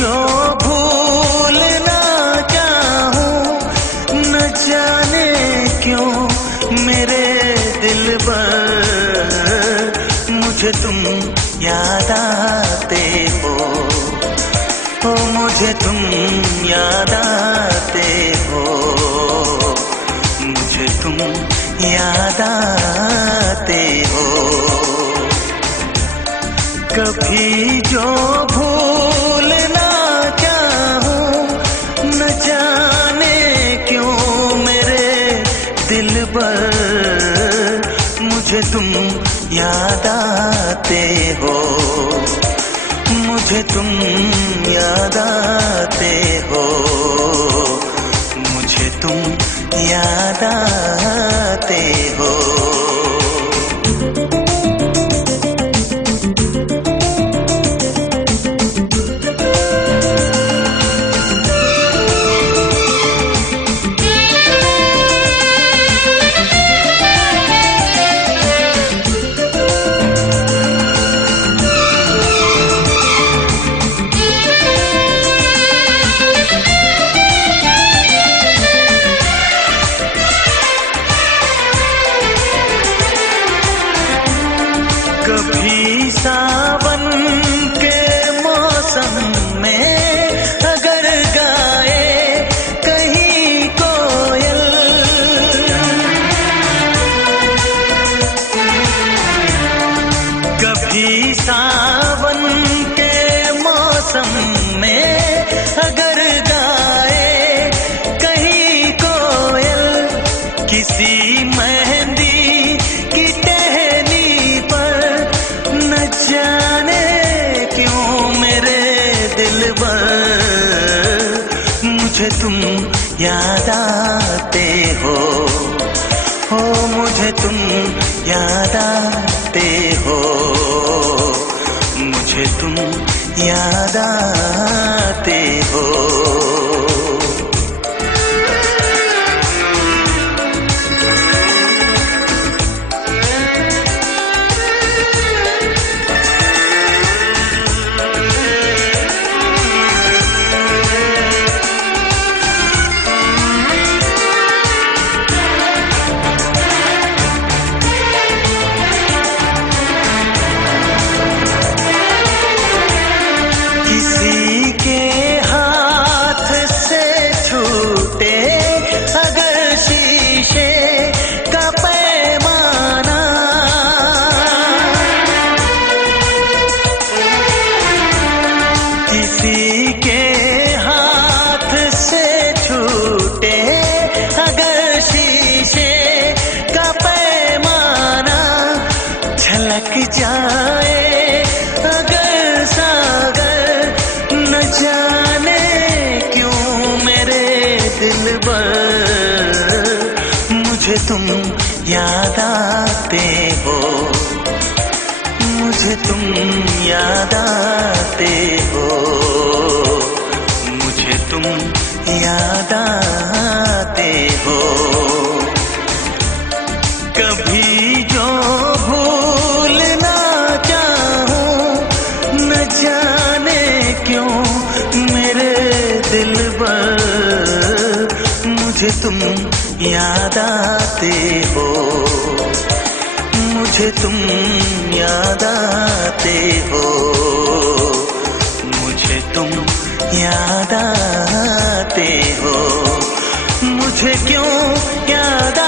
जो भूलना चाहूं, न जाने क्यों मेरे दिलबर मुझे तुम याद आते हो। ओ मुझे तुम याद आते हो, मुझे तुम याद आते हो। कभी जो भूलना चाहूं, न जाने क्यों मेरे दिलबर मुझे तुम याद आते हो, मुझे तुम याद आते हो, मुझे तुम याद आते हो। कभी सावन के मौसम में अगर गाए कहीं कोयल, कभी सावन के मौसम में अगर गाए कहीं कोयल, किसी मेहंदी की टहनी पर न जाने क्यों मेरे दिलबर मुझे तुम याद आते हो। हो मुझे तुम याद आते हो, मुझे तुम याद आते हो। किसी के हाथ से छूटे अगर शीशे का पैमाना, किसी के हाथ से छूटे अगर शीशे का पैमाना, झलक जाए अगर सागर न जाने क्यों मेरे दिलबर मुझे तुम याद आते हो, मुझे तुम याद आते हो, मुझे तुम याद आते हो। कभी जो भूलना चाहूं, न जाने क्यों मेरे दिलबर मुझे तुम याद आते हो, मुझे तुम याद आते हो, मुझे तुम याद आते हो, मुझे क्यों याद